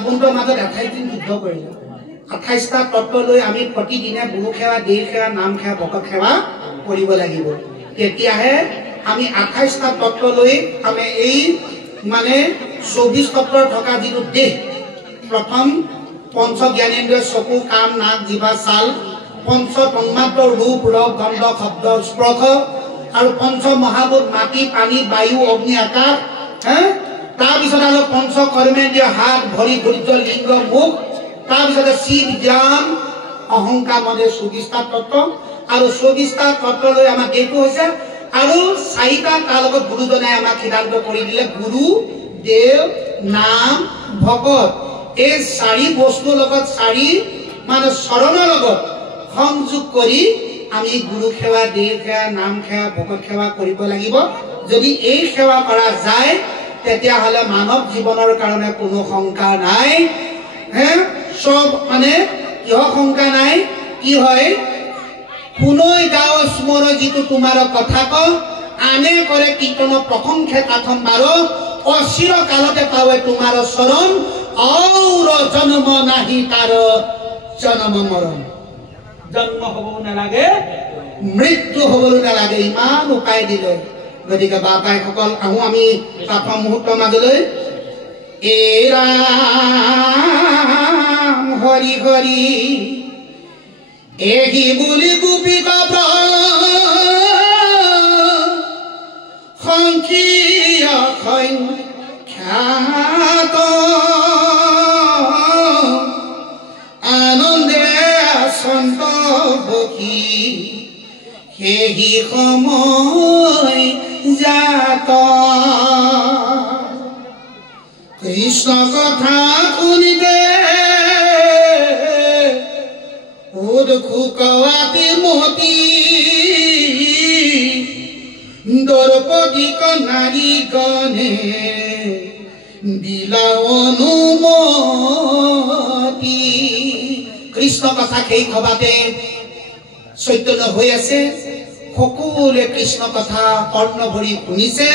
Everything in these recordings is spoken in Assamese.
সাবুন্তৰ মাজত 28 দিন যুদ্ধ কৰিলে 28টা তত্ত্ব লৈ আমি প্ৰতিদিনে গুৰু সেৱা দেহ সেৱা নাম সেৱা ভকত সেৱা কৰিব লাগিব তেতিয়াহে আমি 28টা তত্ত্ব লৈ আমি এই মানে 24 তত্ত্বৰ থকা যিটো দেহ প্ৰথম পঞ্চ জ্ঞানেন্দ্ৰিয় চকু কাণ নাক জিভা ছাল পঞ্চ তন্মাত্ৰ ৰূপ ৰস গন্ধ শব্দ স্পৰ্শ আৰু পঞ্চ মহাভূত মাটি পানী বায়ু অগ্নি আকাশ তাৰ পিছত আৰু পঞ্চ কৰ্মেন্দ্ৰিয় হাত ভৰি ধৈৰ্য লিংগ মুখ তাৰ পিছত শিৱ জ্ঞান অহংকাৰ মানে 24টা তত্ত্ব আৰু 24টা তত্ত্ব লৈ আমাৰ দেহটো হৈছে আৰু 4টা তাৰ লগত গুৰুজনে আমাক সিদ্ধান্ত কৰি দিলে গুৰু দেৱ নাম ভকত এই 4 বস্তুৰ লগত 4 মানে চৰণৰ লগত সংযোগ কৰি আমি গুৰু সেৱা দেহ সেৱা নাম সেৱা ভকত সেৱা কৰিব লাগিব যদি এই সেৱা কৰা যায় তেতিয়া হলে মানৱ জীৱনৰ কাৰণে কোনো শংকা নাই সব মানে কিয় শংকা নাই কি হয় পুনৈ গাঁও স্মৰ যিটো তোমাৰ কথা ক আনে কৰে কীৰ্তন প্ৰশংসে কাথন বাৰ অচিৰ কালতে পাৱে তোমাৰ চৰণ और जन्म नाही तार जन्म मरण जन्म हबो नालागे मृत्यु हबो नालागे इमान उपाय दिले गदिके बापाय सकल आहु आमी प्रथम मुहूर्त মাজলৈ ए राम हरि हरि एही বুলি গোপী কপ্ৰ সংখ্যা খ্যাত হেহি সময় যাত কৃষ্ণ কথা শুনিতে উদখুকৱাতি মতি দ্ৰৌপদী নাৰী গণে দিলা অনুমতি কৃষ্ণ কথা সেই সভাতে চৈতন্য হৈ আছে সকলোৱে কৃষ্ণ কথা কৰ্ণ ভৰি শুনিছে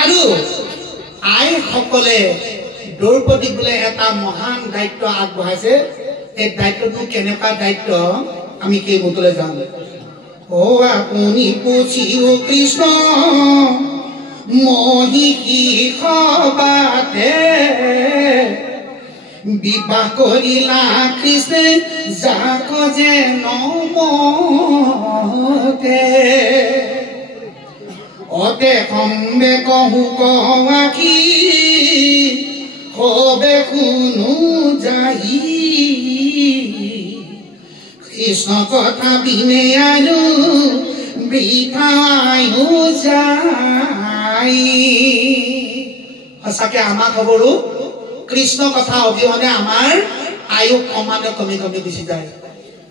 আৰু আই সকলে দ্ৰৌপদী বোলে এটা মহান দায়িত্ব আগবঢ়াইছে এই দায়িত্বটো কেনেকুৱা দায়িত্ব আমি কি মুতলৈ যাম ও আপুনি পুছিও কৃষ্ণ মহিষী সবাতে বিবাহ কৰিলা কৃষ্ণে যাক যে নমতে অতে সম্বে কহু কৱাকি হবে কোনো যাই কৃষ্ণ কথা বিনে আৰু বৃথায়ো যায় সঁচাকে আমাক খবৰো কৃষ্ণ কথা অবিহনে আমাৰ আয়ু ক্ৰমান্বয়ে কমি কমি গুচি যায়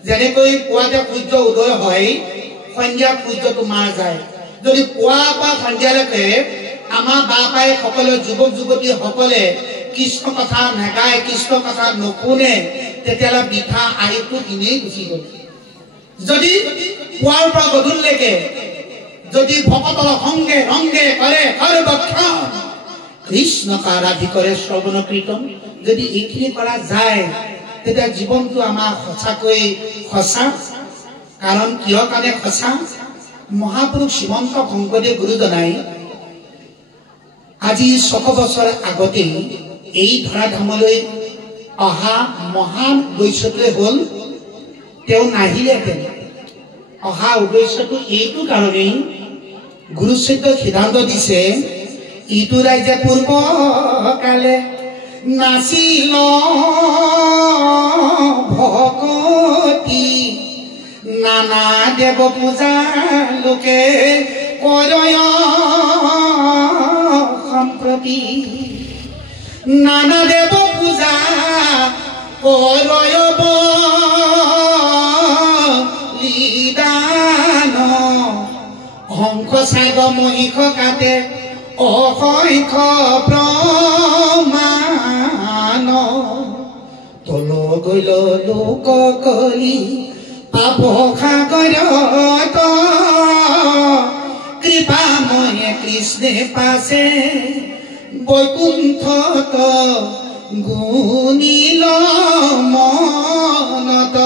যেনেকৈ পুৱাতে সূৰ্য উদয় হয় সন্ধ্যা সূৰ্যটো মাৰ যায় যদি পুৱা বা সন্ধ্যালৈকে আমাৰ বাপাই সকলে যুৱক যুৱতী সকলে কৃষ্ণ কথা নাগায় কৃষ্ণ কথা নুশুনে তেতিয়ালে বিঠা আয়ুটো এনেই গুচি গ'ল যদি পুৱাৰ পৰা গধূলিলৈকে যদি ভকতৰ সংগে ৰংগে কৰে সৰ্বক্ষণ কৃষ্ণ আৰাধি কৰে শ্ৰৱণ কীৰ্তন যদি এইখিনি কৰা যায় তেতিয়া জীৱনটো আমাৰ সঁচাকৈ সঁচা কাৰণ কিয় কাৰণে সঁচা মহাপুৰুষ শ্ৰীমন্ত শংকৰদেৱ গুৰুজনাই আজি 600 বছৰ আগতে এই ধৰাধামলৈ অহা মহান উদ্দেশ্যটোৱে হ'ল তেওঁ নাহিলেহেঁতেন অহা উদ্দেশ্যটো এইটো কাৰণেই গুৰুচৰিত্ৰত সিদ্ধান্ত দিছে ইটো ৰাইজে পূৰ্ব কালে নাছিল ভকতি নানা দেৱ পূজা লোকে কৰয় সম্প্ৰতি নানা দেৱ পূজা কৰয় বলিদান হংস চাগ মহিষ কাটে অসংখ্য প্ৰমাণ তল গল লোক কলি পাপ সাগৰত কৃপাময় কৃষ্ণে পাছে বৈকুণ্ঠত গুণিল মনত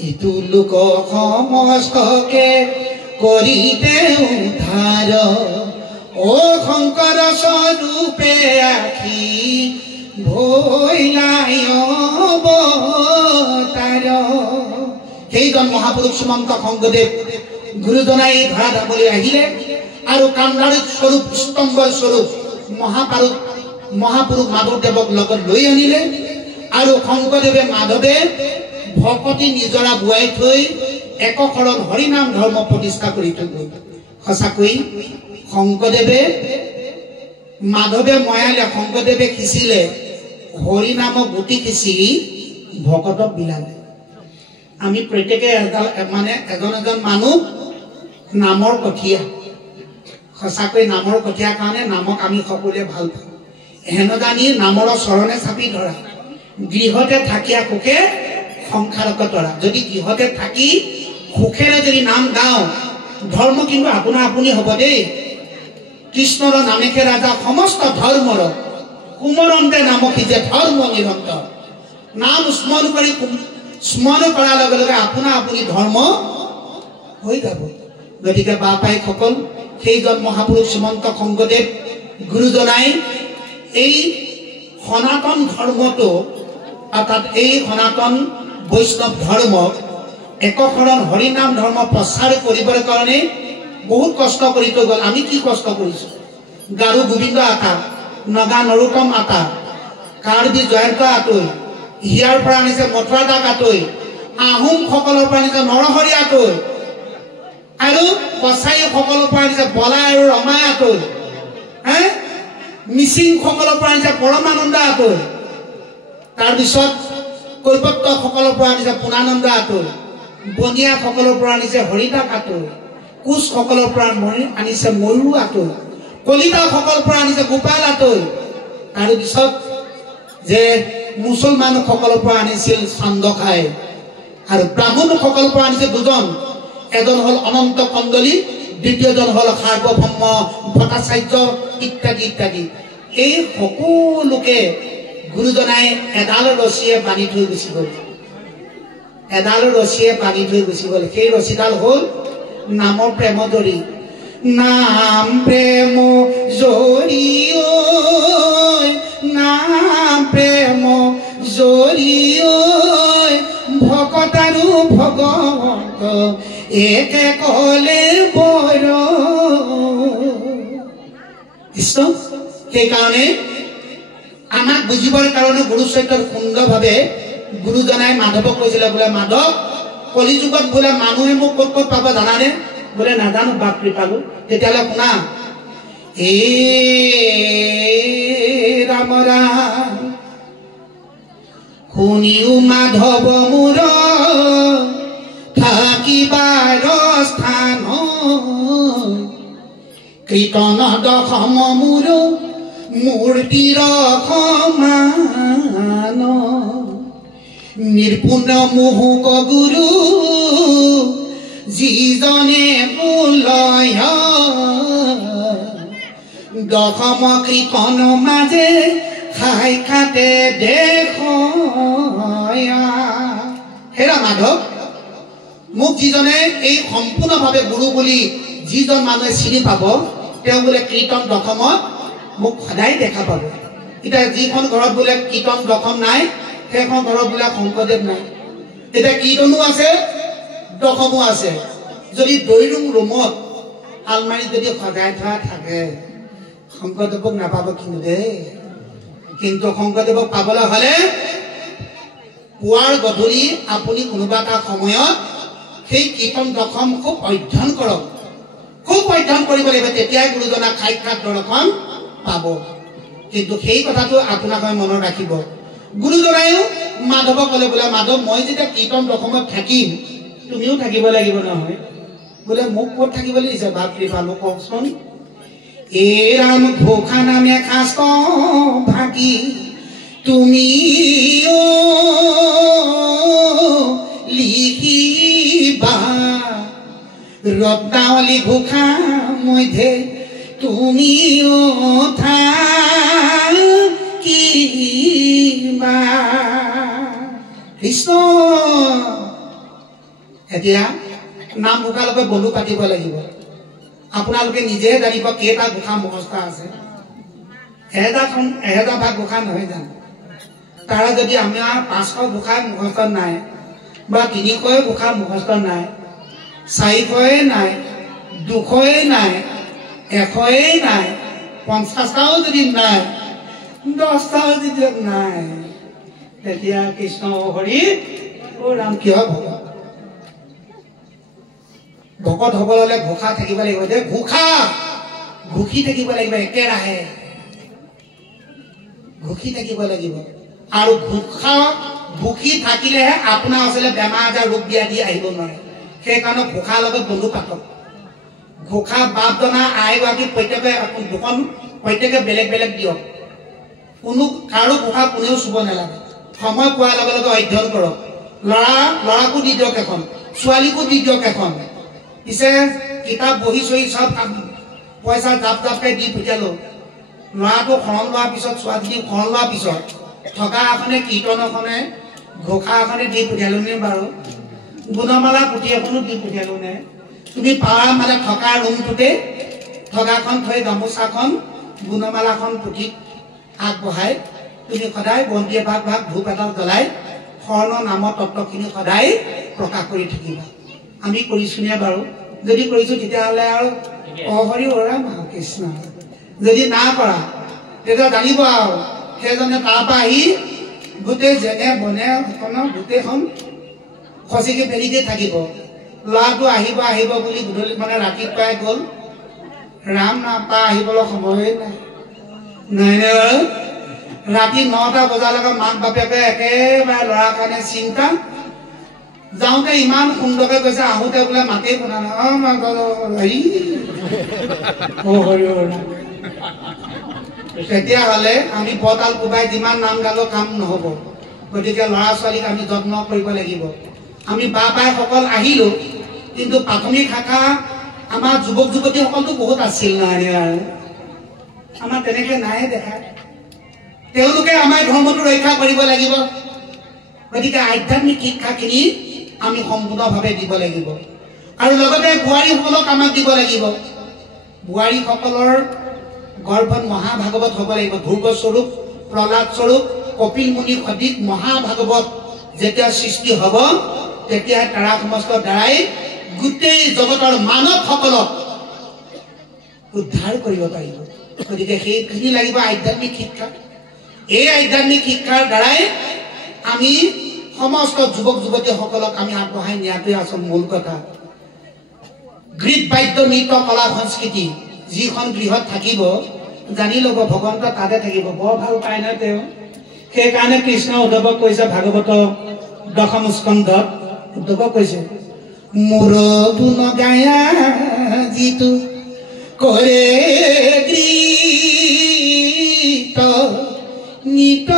ইটো লোক সমস্তকে কৰিতে উদ্ধাৰ ও শংকৰ স্বৰূপে আখি ভৈলাই অৱতাৰ সেইজন মহাপুৰুষ শ্ৰীমন্ত শংকৰদেৱ গুৰুজনাই ধৰা ধাবলৈ আহিলে আৰু কামধাৰীত স্বৰূপ স্তম্ভৰ স্বৰূপ মহাপুৰুষ মাধৱদেৱক লগত লৈ আনিলে আৰু শংকৰদেৱে মাধৱে ভকতি নিজৰা বুৱাই থৈ একশৰণ হৰিনাম ধৰ্ম প্ৰতিষ্ঠা কৰি থৈ গ'ল সঁচাকৈ শংকৰদেৱে মাধৱে ময়ালে শংকৰদেৱে খিচিলে হৰিনামক গুটি খিচি ভকতক বিলালে আমি প্ৰত্যেকে মানে এজন মানুহ নামৰ কঠীয়া সঁচাকৈ নামৰ কঠীয়া কাৰণে নামক আমি সকলোৱে ভাল পাওঁ হেনদানি নামৰ চৰণে চাপি ধৰা গৃহতে থাকিয়া সুখে সংসাৰক তৰা যদি গৃহতে থাকি সুখেৰে যদি নাম গাওঁ ধৰ্ম কিন্তু আপোনা আপুনি হ'ব দেই কৃষ্ণৰ নামেকে ৰাজা সমস্ত ধৰ্মৰ কুমৰন্তে নামক যে ধৰ্ম নিৰন্তৰ নাম স্মৰণ কৰি স্মৰণ কৰাৰ লগে লগে আপোনা আপুনি ধৰ্ম হৈ যাব গতিকে বাপাই সকল সেইজন মহাপুৰুষ শ্ৰীমন্ত শংকৰদেৱ গুৰুজনাই এই সনাতন ধৰ্মটো অৰ্থাৎ এই সনাতন বৈষ্ণৱ ধৰ্মক একশৰণ হৰিনাম ধৰ্ম প্ৰচাৰ কৰিবৰ কাৰণে বহুত কষ্ট কৰি থৈ গ'ল আমি কি কষ্ট কৰিছোঁ গাৰু গোবিন্দ আতা নগা নৰোত্তম আতা কাৰ্বি জয়ন্ত আতৈ হিয়াৰ পৰা আনিছে মথুৰা দাস আতৈ আহোম সকলৰ পৰা আনিছে নৰহৰি আতৈ আৰু কছাৰী সকলৰ পৰা আনিছে বলাই আৰু ৰমাই আতৈ মিচিং সকলৰ পৰা আনিছে পৰমানন্দ আতৈ তাৰপিছত কৈবত্য সকলৰ পৰা আনিছে পুনানন্দ আতৈ বনিয়া সকলৰ পৰা আনিছে হৰিদাস আতৈ কোচ সকলৰ পৰা আনিছে মৰু আতৈ কলিতা সকলৰ পৰা আনিছে গোপাল আতৈ তাৰপিছত যে মুছলমান সকলৰ পৰা আনিছিল চন্দখাই আৰু ব্ৰাহ্মণ সকলৰ পৰা আনিছে দুজন এজন হল অনন্ত কন্দলী দ্বিতীয়জন হল সাৰ্বভৌম ভট্টাচাৰ্য ইত্যাদি ইত্যাদি এই সকলোকে গুৰুজনাই এডাল ৰছীয়ে বান্ধি থৈ গুচি গ'ল এডাল ৰছীয়ে বান্ধি থৈ গুচি গ'ল সেই ৰছীডাল হ'ল নামৰ প্ৰেম জৰি নাম প্ৰেম জৰি নাম প্ৰেম জৰি ভকত আৰু ভগৱন্ত একে কলে বৰ সেইকাৰণে আমাক বুজিবৰ কাৰণে গুৰু চৰিত্ৰৰ সুন্দৰভাৱে গুৰুজনাই মাধৱক কৈছিলে বোলে মাধৱ কলিযুগত বোলে মানুহে মোক ক'ত ক'ত পাব জানানে বোলে নাজানো বাপ কৃপালু তেতিয়াহ'লে শুনা এ ৰাম ৰাম শুনিও মাধৱ মোৰ থাকিবাৰ স্থান কীৰ্তন দশম মোৰ মূৰ্তিৰ সমান নিৰ্পুণ মোহক গুৰু যিজনে বোলয় দশম কীৰ্তন মাজে খাই খাতে দেখয়া হেৰা মাধৱ মোক যিজনে এই সম্পূৰ্ণভাৱে গুৰু বুলি যিজন মানুহে চিনি পাব তেওঁ বোলে কীৰ্তন দশমত মোক সদায় দেখা পাব এতিয়া যিখন ঘৰত বোলে কীৰ্তন দশম নাই সেইখন ঘৰত বোলে শংকৰদেৱ নাই এতিয়া কীৰ্তনো আছে দশমো আছে যদি দৈৰুং ৰুমত আলমাৰীত যদি সজাই থোৱা থাকে শংকৰদেৱক নাপাব কিন্তু দেই কিন্তু শংকৰদেৱক পাবলৈ হ'লে পুৱাৰ গধূলি আপুনি কোনোবা এটা সময়ত সেই কীৰ্তন দশম খুব অধ্যয়ন কৰক খুব অধ্যয়ন কৰিব লাগিব তেতিয়াই গুৰুজনাক সাক্ষাৎ দৰ্শন পাব কিন্তু সেই কথাটো আপোনাক মনত ৰাখিব গুৰুজনায়ো মাধৱক ক'লে বোলে মাধৱ মই যেতিয়া কীৰ্তন দশমত থাকিম তুমিও থাকিব লাগিব নহয় বোলে মোক ক'ত থাকিবলৈ দিছে বাপ কৃপালু কওকচোন এ ৰাম ঘোষা নামে শাস্ত ভাগি তুমি লিখিবা ৰত্নাৱলী ঘোষা মধ্যে তুমিও থাকিবা কৃষ্ণ এতিয়া নাম ঘোষাৰ লগত বন্ধু পাতিব লাগিব আপোনালোকে নিজে জানিব কেইটা ঘোষা মুখস্থ আছে 1000 ভাগ ঘোষা নহয় জানো তাৰা যদি আমাৰ 500 ঘোষা মুখস্থ নাই বা 300 ঘোষা মুখস্থ নাই 400 নাই 200 নাই 100 নাই 50টাও যদি নাই 10টাও যদি নাই তেতিয়া কৃষ্ণ হৰি ও ৰাম কিয় ভকত হবলে ঘোষা থাকিব লাগিব যে ঘোষা ঘুখি থাকিব লাগিব একেৰাহে ঘুখি থাকিব লাগিব আৰু ঘোষা ঘুখি থাকিলেহে আপোনাৰ আসলে বেমাৰ আজাৰ ৰোগ ব্যাধি আহিব নোৱাৰে সেই কাৰণে ঘোষাৰ লগত বন্ধু পাতক ঘোষা বাপ জনা আইগৰাকী প্ৰত্যেকে বেলেগ বেলেগ দিয়ক কোনো কাৰো ঘোষা কোনেও চুব নালাগে সময় পোৱাৰ লগে লগে অধ্যয়ন কৰক ল'ৰাকো দি দিয়ক এখন ছোৱালীকো দি দিয়ক এখন পিছে কিতাপ বহি চহি সব পইচা জাপ জাপকে দি পঠিয়ালো ল'ৰাটো শৰণ লোৱাৰ পিছত ছোৱালী শৰণ লোৱাৰ পিছত থকা এখনে কীৰ্তন এখনে ঘোষা এখনে দি পঠিয়ালো নে বাৰু গুণমালা পুথি এখনো দি পঠিয়ালো নে তুমি পাৰা মানে থকা ৰুমটোতে থকাখন থৈ গামোচাখন গুণমালাখন পুথিত আগবঢ়াই তুমি সদায় বন্তি ভাগ ভাগ ধূপ এডাল জ্বলাই শৰণৰ নামৰ তত্ত্বখিনি সদায় প্ৰকাশ কৰি থাকিবা আমি কৰিছোনে বাৰু যদি কৰিছো তেতিয়াহ'লে আৰু হৰি ৰাম কৃষ্ণ যদি না কৰা তেতিয়া জানিব আৰু সেইজনে তাৰপৰা আহি গোটেই যেনে বনে গোটেইখন খচিকে পেলিকে থাকিব ল'ৰাটো আহিব আহিব বুলি গধূলি মানে ৰাতিপুৱাই গ'ল ৰাম নাপা আহিবলৈ সময়ে নাই নাই ৰাতি 9টা বজালৈকে মাক বাপেকে একেবাৰে ল'ৰাৰ কাৰণে চিন্তা যাওঁতে ইমান সুন্দৰকে কৈছে আহোঁতে বোলে মাতেই শুনা নাই তেতিয়াহ'লে আমি বতাল কোবাই যিমান নাম গালো কাম নহ'ব গতিকে ল'ৰা ছোৱালীক আমি যত্ন কৰিব লাগিব আমি বা পাইসকল আহিলো কিন্তু প্ৰাথমিক শাখা আমাৰ যুৱক যুৱতীসকলতো বহুত আছিল নহয় আমাৰ তেনেকে নাই দেখা তেওঁলোকে আমাৰ ধৰ্মটো ৰক্ষা কৰিব লাগিব গতিকে আধ্যাত্মিক শিক্ষাখিনি আমি সম্পূৰ্ণভাৱে দিব লাগিব আৰু লগতে বোৱাৰীসকলক আমাক দিব লাগিব বোৱাৰীসকলৰ গৰ্ভত মহাভাগৱত হ'ব লাগিব ধ্ৰুৱ স্বৰূপ প্ৰহ্লাদ স্বৰূপ কপিল মুনি সদৃশ মহাভাগৱত যেতিয়া সৃষ্টি হ'ব তেতিয়া তাৰা সমস্তৰ দ্বাৰাই গোটেই জগতৰ মানৱসকলক উদ্ধাৰ কৰিব পাৰিব গতিকে সেইখিনি লাগিব আধ্যাত্মিক শিক্ষা এই আধ্যাত্মিক শিক্ষাৰ দ্বাৰাই আমি সমস্ত যুৱক যুৱতীসকলক আমি আগবঢ়াই নিয়াটোৱে আচল মূল কথা গীত বাদ্য নৃত্য কলা সংস্কৃতি যিখন গৃহত থাকিব জানি ল'ব ভগৱন্ত তাতে থাকিব বৰ ভাল পায় নহয় তেওঁ সেইকাৰণে কৃষ্ণ উদ্ধৱক কৈছে ভাগৱত 10ম স্কন্ধত উদ্ধৱক কৈছে মোৰ গুণ গায়া যিটো কৰে গীত নিত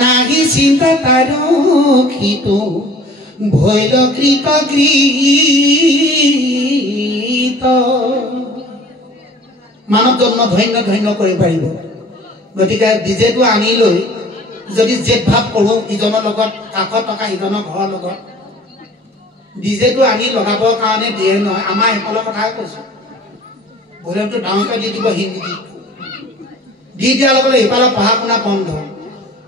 নাহি চিন্তা তাৰ খিতো ভৈল কৃত গীত মানৱ জন্ম ধন্য ধন্য কৰিব পাৰিব গতিকে ডিজেটো আনি লৈ যদি জেদ ভাৱ কৰোঁ ইজনৰ লগত কাষত থকা ইজনৰ ঘৰৰ লগত ডিজেটো আনি লগাবৰ কাৰণে দিয়ে নহয় আমাৰ সেইফালৰ কথাই কৈছোঁ ভৈৰৱটো ডাঙৰকৈ দি দিব হিন্দী দি দিয়াৰ লগে লগে ইফালে পঢ়া শুনা বন্ধ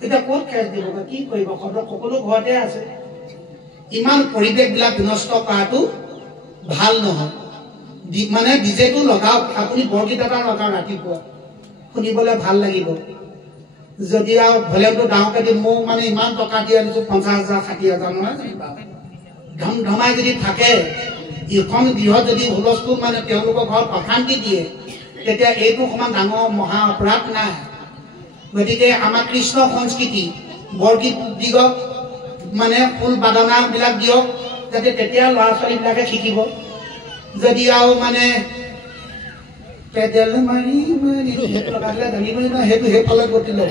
এতিয়া ক'ত খেচ দিব কি কৰিব সকলো ঘৰতে আছে ইমান পৰিৱেশবিলাক বিনষ্ট কৰাটো ভাল নহয় মানে ডিজেটো লগাওক আপুনি বৰগীত এটা লগাওক ৰাতিপুৱা শুনিবলৈ ভাল লাগিব যদি আৰু ভলিউমটো ডাঙৰকৈ দি মোক মানে ইমান টকা দি আনিছোঁ 50,000 60,000 নহয় ধমধমাই যদি থাকে ইখন গৃহত যদি হুলস্থুল মানে তেওঁলোকৰ ঘৰত অশান্তি দিয়ে তেতিয়া এইটো সমান ডাঙৰ মহা অপৰাধ নাই গতিকে আমাৰ কৃষ্ণ সংস্কৃতি বৰগীত দিয়ক মানে ফুল বাদনাবিলাক দিয়ক যাতে তেতিয়া ল'ৰা ছোৱালীবিলাকে শিকিব যদি আৰু মানে পেডেল মাৰি মাৰি লগালে জানিবই নহয় সেইটো সেইফালে গতি ল'ব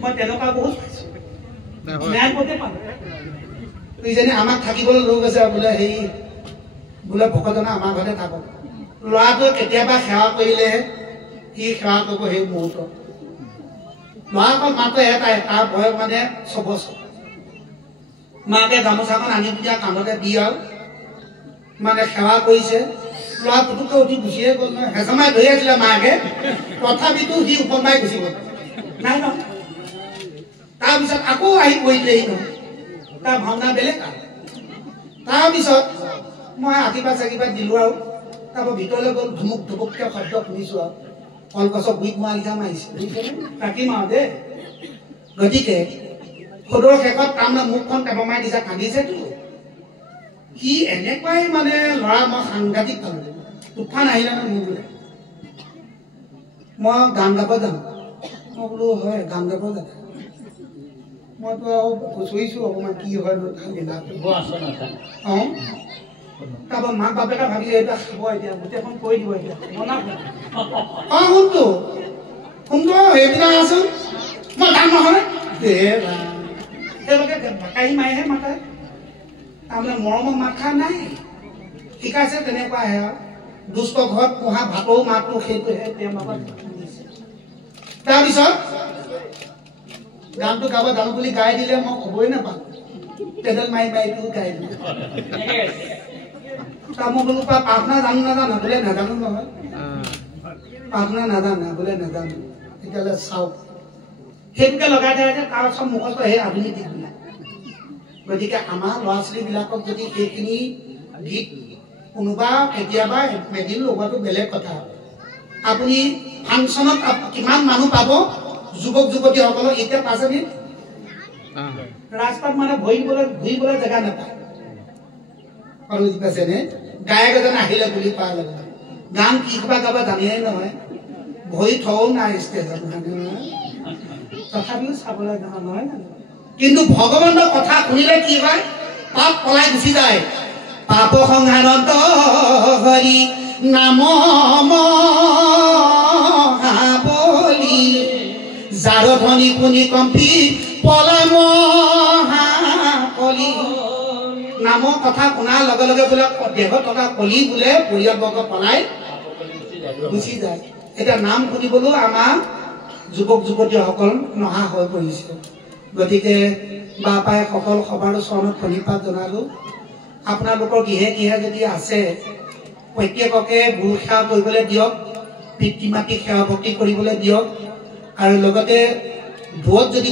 মই তেনেকুৱা বহুত পাইছোঁ তুইজনী আমাক থাকিবলৈ লৈ গৈছে বোলে হেৰি বোলে ভকতজনে আমাৰ ঘৰতে থাকক ল'ৰাটোৱে কেতিয়াবা সেৱা কৰিলেহে সি সেৱা কৰিব সেই মুহূৰ্তত ল'ৰাখন মাত্ৰ এটাই, তাৰ বয়স মানে 6 বছৰ। মাকে গামোচাখন আনি দিয়া কান্ধতে দি আৰু মানে সেৱা কৰিছে। ল'ৰা পুতুককৈ উঠি গুচিয়ে গ'ল নহয়, হেঁচমাই ধৰি আছিলে মাকে, তথাপিতো সি উপন্যায় গুচি গ'ল নাই ন। তাৰপিছত আকৌ আহি পৰিলেহি নহয়, তাৰ ভাওনা বেলেগ। তাৰপিছত মই আশীৰ্বাদ চাকিবাদ দিলোঁ আৰু তাৰপৰা ভিতৰলৈ গ'ল, ধুমুক ধুমুককৈ শব্দ শুনিছোঁ আৰু কলগছৰ গুৰিত মই আলিখা মাৰিছোঁ, ৰাখিম আৰু দেই। গতিকে সদৰ শেষত তাৰমানে মুখখন টেপা মাৰি দিছে, কান্দিছেতো। সি এনেকুৱাই মানে ল'ৰা, মই সাংঘাতিক পালোঁ। তুফান আহিলে নহয় মোৰ বোলে, মই গান গাব যাম। মই বোলো হয় গান গাব যাম। মইতো আৰু খুচৰিছোঁ অকণমান কি হয় অঁ। তাৰপৰা মাক বাপেকে ভাবিছে এইটো খাব এতিয়া, গোটেইখন কৈ দিব এতিয়া অঁ শুনটো শুনটো সেইবিলাক আছোন মই গান নহয় তেওঁলোকে ভাকাহী মাৰিহে মাতে, তাৰমানে মৰমৰ মাত খা নাই, শিকাইছে তেনেকুৱাহে আৰু। দুষ্ট ঘৰত পোহা ভাতৰো মাতটো সেইটোহে তেওঁলোকৰ। তাৰপিছত গানটো গাব জানো বুলি গাই দিলে, মই খবৰে নাপাওঁ, পেডেল মাৰি মাৰিটো গাই দিলোঁ। তাৰ মই বোলো প্ৰাৰ্থনা জানো নাজানো, বোলে নাজানো নহয়, প্ৰাৰ্থনা নাজানো বোলে নাজানো। তেতিয়াহ'লে চাওক, সেইটোকে লগাই দিয়ে যে তাৰ চব মুখস্থ সেই আধুনিক গীতবিলাক। গতিকে আমাৰ ল'ৰা ছোৱালীবিলাকক যদি সেইখিনি গীত কোনোবা কেতিয়াবা এদিন লগোৱাটো বেলেগ কথা। আপুনি ফাংচনত কিমান মানুহ পাব যুৱক যুৱতীসকলক, এতিয়া পাইছেনে? ৰাস্তাত মানে ঘূৰিবলৈ জেগা নাপায়। বুজি পাইছেনে? গায়ক এজন আহিলে বুলি কোৱাৰ লগে গান কি কিবা গাব জানিয়ে নহয়, ভৰি থও নাই ষ্টেজত, তথাপিও চাবলৈ যাওঁ নহয় জানো। কিন্তু ভগৱানৰ কথা শুনিলে কি হয়, পাপ পলাই গুচি যায়। পাপ সংহাৰত হৰি নাম মহাবলি, যাৰ ধ্বনি শুনি কম্পি পলাই মহাকলি। নামৰ কথা শুনাৰ লগে লগে বোলে দেহত থকা কলি বোলে পৰিয়ালবৰ্গ পলাই গুচি যায়। এতিয়া নাম শুনিবলৈও আমাৰ যুৱক যুৱতীসকল নহা হৈ পৰিছে। গতিকে বাপাই সকল সবাৰো চৰণত প্ৰণিপাত জনালোঁ। আপোনালোকৰ গৃহে গৃহে যদি আছে, প্ৰত্যেককে গুৰু সেৱা কৰিবলৈ দিয়ক, পিতৃ মাতৃক সেৱা ভক্তি কৰিবলৈ দিয়ক। আৰু লগতে দূৰত যদি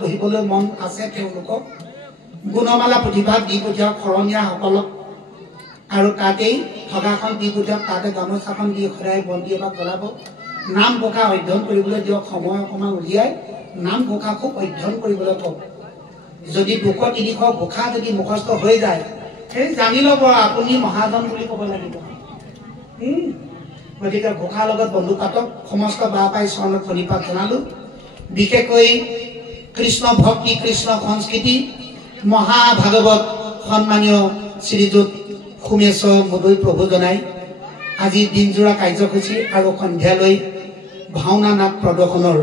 পঢ়িবলৈ মন আছে তেওঁলোকক গুণমালা প্ৰতিভাত দি পঠিয়াওক, শৰণীয়াসকলক। আৰু তাতেই ঠগাখন দি পঠিয়াওক, তাতে গামোচাখন দি সদায় বন্তি এভাগ জ্বলাব। নাম ঘোষা অধ্যয়ন কৰিবলৈ দিয়ক, সময় অকণমান উলিয়াই নাম ঘোষা খুব অধ্যয়ন কৰিবলৈ কওক। যদি 200-300 ঘোষা যদি মুখস্থ হৈ যায়, সেই জানি ল'ব আপুনি মহাজন বুলি ক'ব লাগিব। গতিকে ঘোষাৰ লগত বন্ধু পাতক। সমস্ত বাপাই চৰণত প্ৰণিপাত জনালোঁ। বিশেষকৈ কৃষ্ণ ভক্তি, কৃষ্ণ সংস্কৃতি মহাভাগৱত সন্মানীয় শ্ৰীযুত সোমেশ্বৰ মুদৈ প্ৰভু জনাই আজি দিনজোৰা কাৰ্যসূচী আৰু সন্ধিয়ালৈ ভাওনা নাট প্ৰদৰ্শনৰ